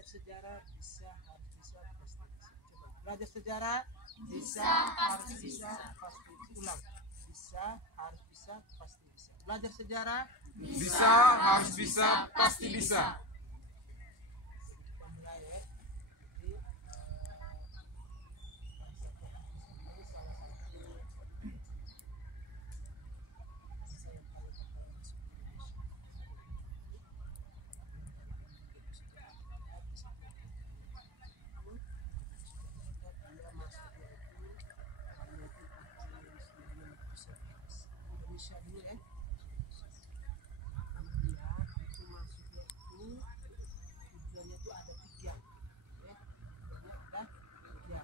Belajar sejarah bisa, harus bisa, pasti bisa. Coba. Belajar sejarah bisa, harus bisa, pasti bisa. Ulang. Bisa, harus bisa, pasti bisa. Belajar sejarah Bisa, harus bisa, pasti bisa. Jadi kita mulai ya. Jadi bangsa Portugis ini salah satu bangsa yang paling pertama masuk ke Indonesia. Indonesia dulu ya. Kemudian itu masuknya itu tujuannya itu ada tiga, ya. Tujuannya ada tiga.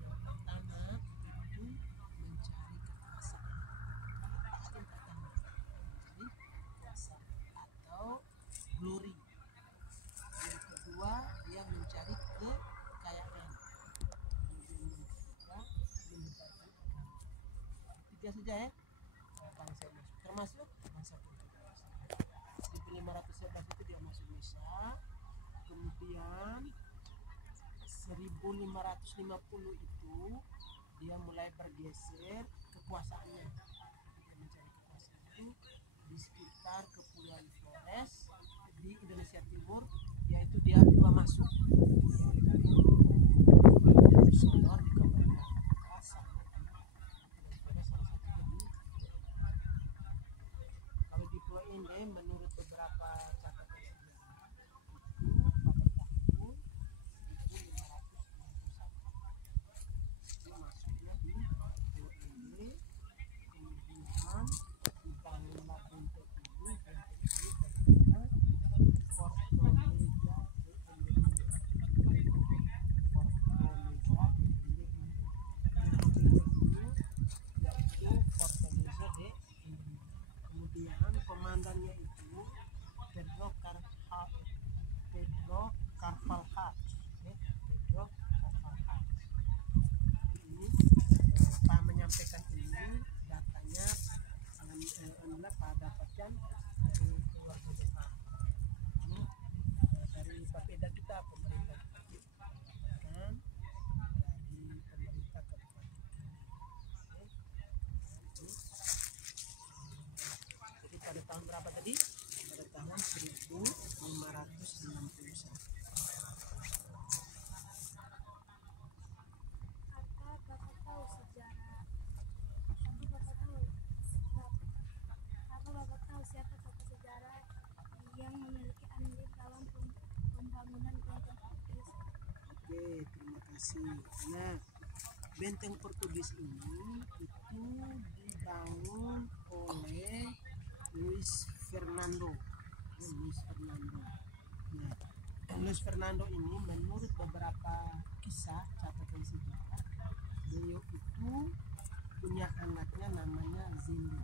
Yang pertama itu mencari kekuasaan, pasti yang pertama mencari kekuasaan atau glory. Yang kedua dia mencari kekayaan. Kemudian yang ketiga mencari agama. Tiga saja ya. Bangsa yang masuk, termasuk bangsa Portugis. 1511 itu dia masuk Indonesia. Kemudian 1550 itu dia mulai bergeser kekuasaannya. Dia mencari kekuasaan itu di sekitar Kepulauan Flores di Indonesia Timur, yaitu dia dua masuk dari Sonor di Kabupaten Makassar. Kalau di Pulau ini menurut beberapa catatan sejarah itu pada tahun 1591 itu masuknya di Pulau ini, kemudian dibangunlah bentuk ini bernama Fortaleza de Endeavor. Fortaleza de Endeavor. Yaitu Fortaleza de Endeavor. Kemudian komandannya itu Pedro Carvalho, ya, Pedro Carvalho. Ini Pak menyampaikan ini datanya adalah Pak dapatkan dari keluarga Jepang. Ini dari Bapeda kita, pemerintah kita dapatkan dari pemerintah kabupaten. Jadi pada tahun berapa tadi? Pada tahun 1561. Apa Bapak tahu siapa tokoh sejarah yang memiliki andil dalam pembangunan benteng Portugis? Oke, terima kasih. Nah, benteng Portugis ini itu dibangun oleh Luis Fernando. Luis Fernando. Nah, Luis Fernando ini menurut beberapa kisah catatan sejarah, beliau itu punya anaknya namanya Zindo.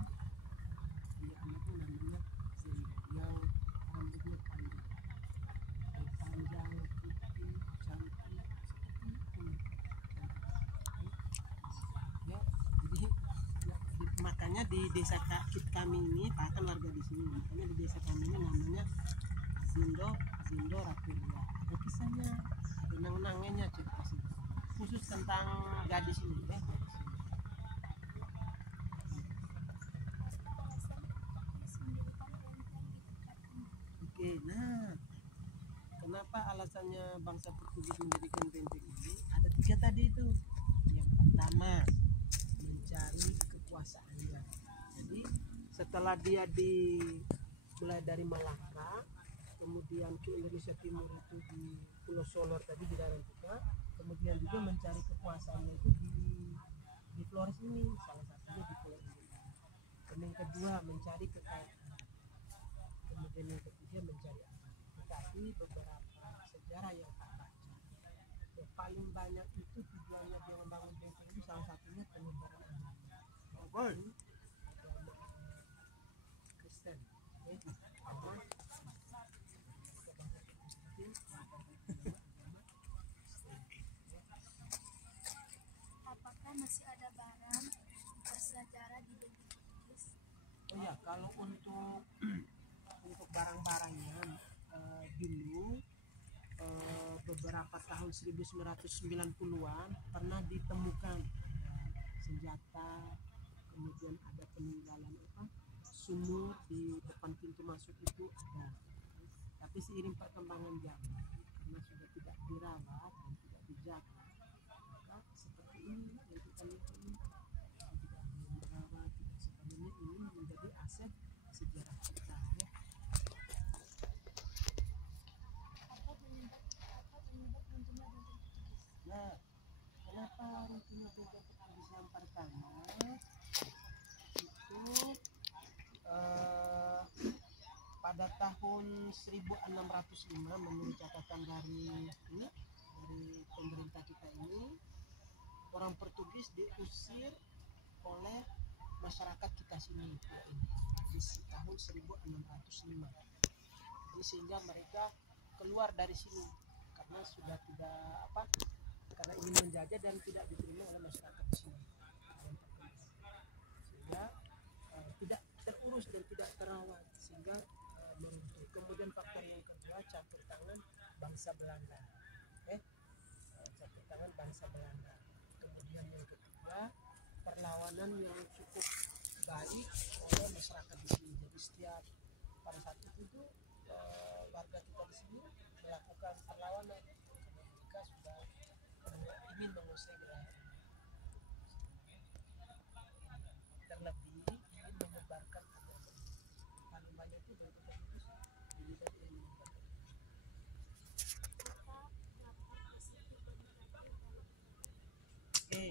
Punya anaknya namanya Zindo yang rambutnya panjang, putih, cantik, seperti kulit. Ya, jadi ya, makanya di desa kami ini, bahkan warga di sini, makanya di desa kami ini namanya Zindo Rapirya. Ada kisahnya, ada nang-nangannya, cerita sejarah khusus tentang gadis ini, ya. Oke, nah, kenapa alasannya bangsa Portugis mendirikan benteng ini? Ada tiga tadi itu. Yang pertama, mencari kekuasaannya. Jadi setelah dia mulai dari Malaka, kemudian ke Indonesia Timur itu di Pulau Solor tadi di daerah kita, kemudian juga mencari kekuasaannya itu di Flores ini, salah satunya di Pulau ini. Dan yang kedua mencari kekayaan. Kemudian yang ketiga mencari aman. Tetapi beberapa sejarah yang tak baca, yang paling banyak itu tujuannya dia membangun benteng itu salah satunya penyebaran agama. Agama Kristen, agama Apakah masih ada barang bersejarah di benteng Portugis? Oh ya, kalau untuk barang-barangnya dulu beberapa tahun 1990-an pernah ditemukan senjata, kemudian ada peninggalan sumur di depan pintu masuk itu ada. Tapi seiring perkembangan zaman karena sudah tidak dirawat dan tidak dijaga, maka seperti ini yang kita lihat ini tidak merawat, tidak sepenuhnya ini menjadi aset sejarah kita ya. Apa penyebab runtuhnya benteng Portugis? Nah, kenapa runtuhnya benteng Portugis yang pertama itu pada tahun 1605 menurut catatan dari pemerintah kita ini, orang Portugis diusir oleh masyarakat kita sini di tahun 1605. Jadi sehingga mereka keluar dari sini karena sudah tidak karena ingin menjajah dan tidak diterima oleh masyarakat di sini. Sehingga tidak terurus dan tidak terawat sehingga meruntuh. Kemudian faktor yang kedua, campur tangan bangsa Belanda. Campur tangan bangsa Belanda. Kemudian yang ketiga, perlawanan yang cukup baik oleh masyarakat di sini. Jadi setiap pada saat itu warga kita di sini melakukan perlawanan karena mereka sudah ingin menguasai wilayah ini. Terlebih ingin menyebarkan agama. Paling banyak itu dari Portugis ini dari yang menyebarkan. Oke.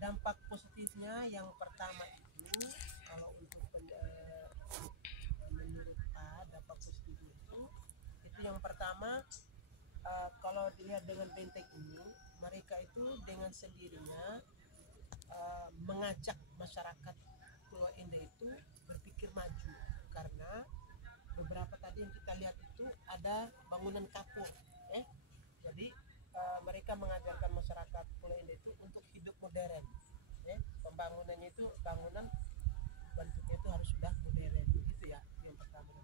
Dampak positifnya yang pertama itu kalau untuk menurut dampak positifnya itu yang pertama kalau dilihat dengan benteng ini, mereka itu dengan sendirinya mengajak masyarakat Pulau Ende itu berpikir maju karena beberapa tadi yang kita lihat itu ada bangunan kapur jadi mereka mengajarkan masyarakat Pulau Ende itu untuk hidup modern pembangunannya itu bangunan bentuknya itu harus sudah modern gitu ya, yang pertama.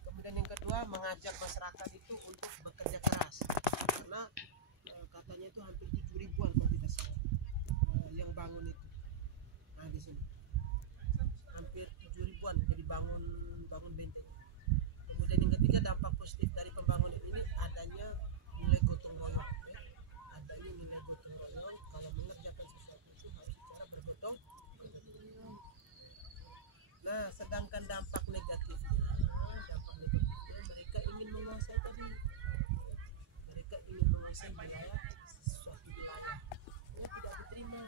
Kemudian yang kedua, mengajak masyarakat itu untuk bekerja keras karena katanya itu hampir 7.000-an kalau tidak salah yang bangun itu. Nah di sini hampir 7.000-an jadi bangun benteng. Kemudian yang ketiga, dampak positif dari pembangunan ini adanya nilai gotong royong. Adanya nilai gotong royong, kalau mengerjakan sesuatu itu harus secara bergotong royong. Nah, sedangkan dampak negatifnya mereka ingin menguasai tadi. Mereka ingin menguasai wilayah suatu wilayah yang tidak diterima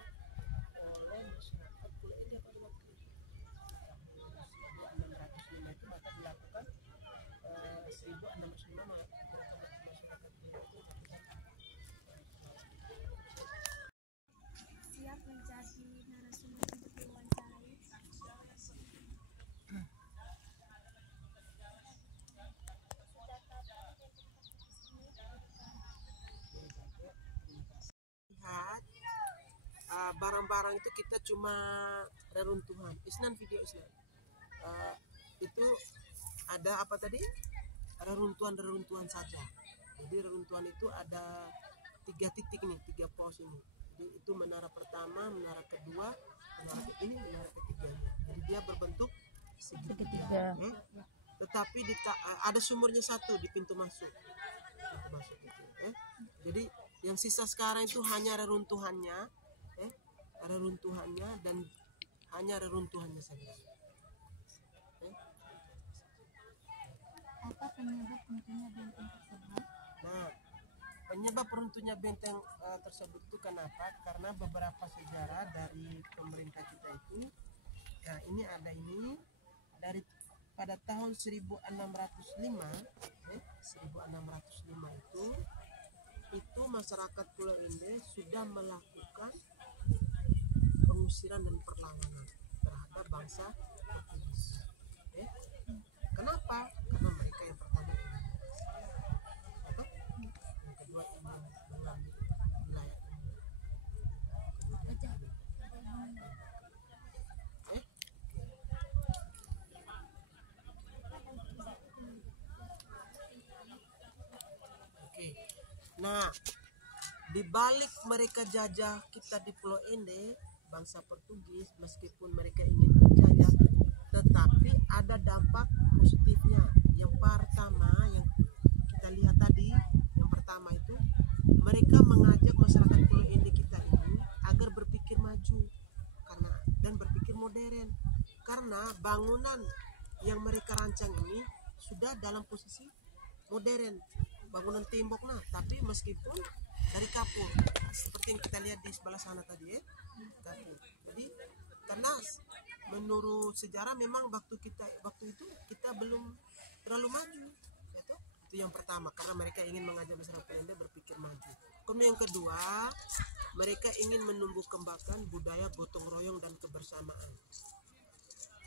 oleh masyarakat Pulau Ende pada waktu itu. Tahun 1605 itu maka dilakukan 1605 Siap menjadi narasumber untuk diwawancarai. Lihat barang-barang itu kita cuma reruntuhan. Isnan video Isnan. Itu ada apa tadi? Reruntuhan saja. Jadi reruntuhan itu ada 3 titik nih, 3 pos ini. Jadi itu menara pertama, menara kedua, menara ini, menara ketiganya. Jadi dia berbentuk segitiga. Tetapi ada sumurnya satu di pintu masuk. Itu, Jadi yang sisa sekarang itu hanya reruntuhannya, dan hanya reruntuhannya saja. Apa penyebab runtuhnya benteng tersebut? Nah, penyebab runtuhnya benteng tersebut itu kenapa? Karena beberapa sejarah dari pemerintah kita itu, nah ini ada ini dari pada tahun 1605 itu masyarakat Pulau Ende sudah melakukan pengusiran dan perlawanan terhadap bangsa Portugis. Kenapa? Karena mereka yang pertama yang kedua ingin mengambil wilayah ini. Nah, di balik mereka jajah kita di Pulau Ende, bangsa Portugis, meskipun mereka ingin menjajah, tetapi ada dampak positifnya. Yang pertama yang kita lihat tadi, yang pertama itu mereka mengajak masyarakat Pulau Ende kita ini agar berpikir maju dan berpikir modern, karena bangunan yang mereka rancang ini sudah dalam posisi modern, bangunan tembok tapi meskipun dari kapur seperti yang kita lihat di sebelah sana tadi kapur. Jadi karena menurut sejarah memang waktu itu kita belum terlalu maju, itu yang pertama, karena mereka ingin mengajak masyarakat Ende berpikir maju. Kemudian yang kedua, mereka ingin menumbuh kembangkan budaya gotong royong dan kebersamaan.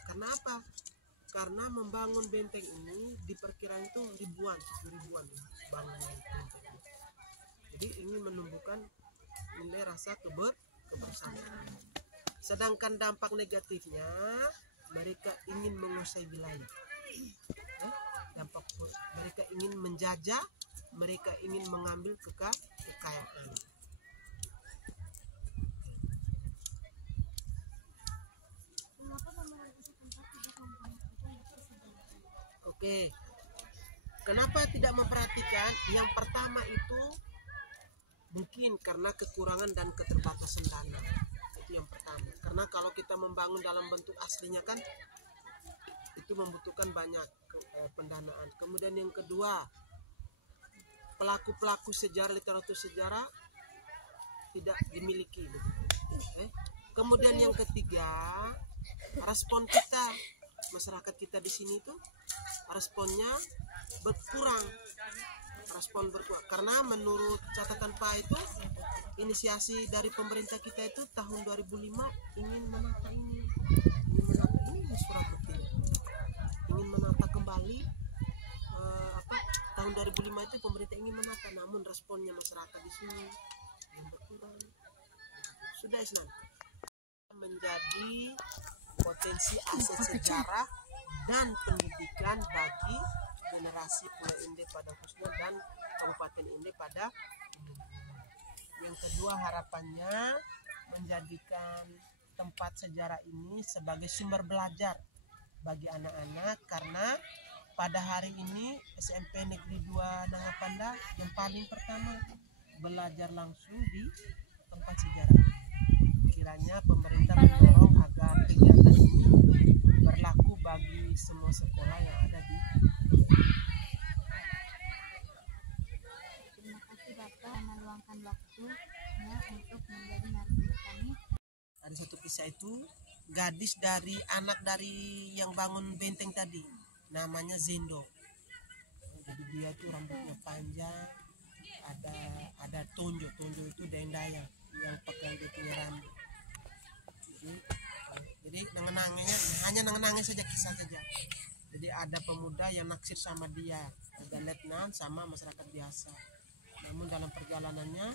Karena apa? Karena membangun benteng ini diperkirakan itu ribuan bangunan benteng. Jadi ingin menumbuhkan nilai rasa kebersamaan. Sedangkan dampak negatifnya, mereka ingin menguasai wilayah. Mereka ingin menjajah, mereka ingin mengambil kekayaan. Oke, kenapa tidak memperhatikan? Yang pertama itu mungkin karena kekurangan dan keterbatasan dana. Itu yang pertama. Karena kalau kita membangun dalam bentuk aslinya kan itu membutuhkan banyak pendanaan. Kemudian yang kedua, pelaku sejarah, literatur sejarah tidak dimiliki. Kemudian yang ketiga, respon kita, masyarakat kita di sini itu responnya berkurang. Karena menurut catatan Pak itu inisiasi dari pemerintah kita itu tahun 2005 ingin menata ini Surabaya, ingin menata kembali tahun 2005 itu pemerintah ingin menata, namun responnya masyarakat di sini yang berkurang. Sudah Isnan menjadi potensi aset sejarah dan pendidikan bagi generasi Pulau Ende pada khususnya dan Kabupaten Ende pada umumnya. Yang kedua, harapannya menjadikan tempat sejarah ini sebagai sumber belajar bagi anak-anak, karena pada hari ini SMP Negeri 2 Nangapanda yang paling pertama belajar langsung di tempat sejarah. Kiranya pemerintah mendorong agar kegiatan ini berlaku bagi semua sekolah yang ada di. Terima kasih Bapak meluangkan waktunya untuk menjadi narasumber kami. Ada satu kisah itu, gadis dari anak dari yang bangun benteng tadi, namanya Zendo. Jadi dia itu rambutnya panjang, ada tonjo itu dendaya yang pegang dia punya rambut. Jadi nangis saja, kisah saja. Jadi ada pemuda yang naksir sama dia, ada letnan sama masyarakat biasa. Namun dalam perjalanannya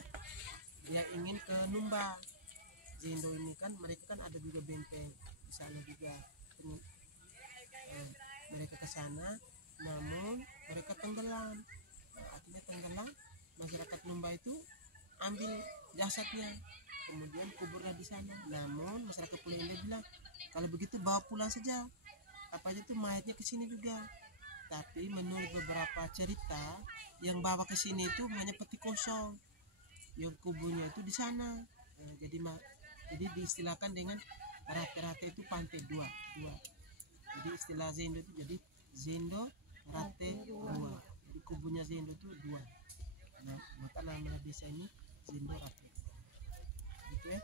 dia ingin ke Numba. Zendo ini kan mereka kan ada juga benteng di sana juga. Mereka ke sana, namun mereka tenggelam. Akhirnya tenggelam, masyarakat Numba itu ambil jasadnya, kemudian kuburnya di sana. Namun masyarakat Pulau Ende bilang, kalau begitu bawa pulang saja, apa aja tuh mayatnya ke sini juga. Tapi menurut beberapa cerita, yang bawa ke sini itu hanya peti kosong, yang kuburnya itu di sana. Jadi diistilahkan dengan rata-rata itu pantai dua. Jadi istilah Zendo itu jadi Zendo Rate 2. Jadi kubunya Zendo itu 2. Nah, maka nama desa ini Zendo Rate 2. Gitu ya.